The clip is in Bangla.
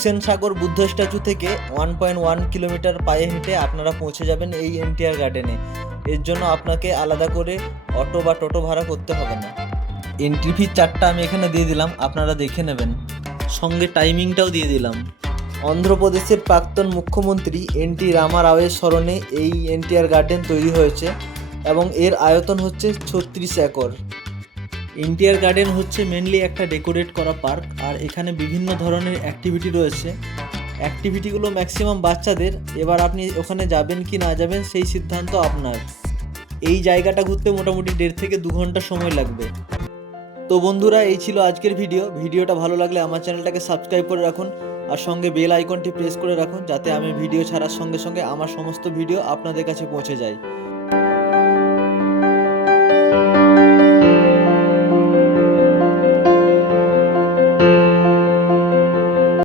হুসেন সাগর বুদ্ধ স্ট্যাচু থেকে 1.1 কিলোমিটার পায়ে হেঁটে আপনারা পৌঁছে যাবেন এই এনটিআর গার্ডেনে। এর জন্য আপনাকে আলাদা করে অটো বা টোটো ভাড়া করতে হবে না। এন্ট্রি ফি 4টা আমি এখানে দিয়ে দিলাম, আপনারা দেখে নেবেন, সঙ্গে টাইমিংটাও দিয়ে দিলাম। অন্ধ্রপ্রদেশের প্রাক্তন মুখ্যমন্ত্রী এনটি রামা রাওয়ের স্মরণে এই এনটিআর গার্ডেন তৈরি হয়েছে এবং এর আয়তন হচ্ছে 36 একর। এনটিআর গার্ডেন হচ্ছে মেনলি একটা ডেকোরেট করা পার্ক, আর এখানে বিভিন্ন ধরনের অ্যাক্টিভিটি রয়েছে। অ্যাক্টিভিটিগুলো ম্যাক্সিমাম বাচ্চাদের। এবার আপনি ওখানে যাবেন কি না যাবেন সেই সিদ্ধান্ত আপনার। এই জায়গাটা ঘুরতে মোটামুটি 1.5 থেকে 2 ঘন্টা সময় লাগবে। তো বন্ধুরা, এই ছিল আজকের ভিডিওটা ভালো লাগলে আমার চ্যানেলটাকে সাবস্ক্রাইব করে রাখুন আর সঙ্গে বেল আইকনটি প্রেস করে রাখুন, যাতে আমি ভিডিও ছাড়ার সঙ্গে সঙ্গে আমার সমস্ত ভিডিও আপনাদের কাছে পৌঁছে যায়।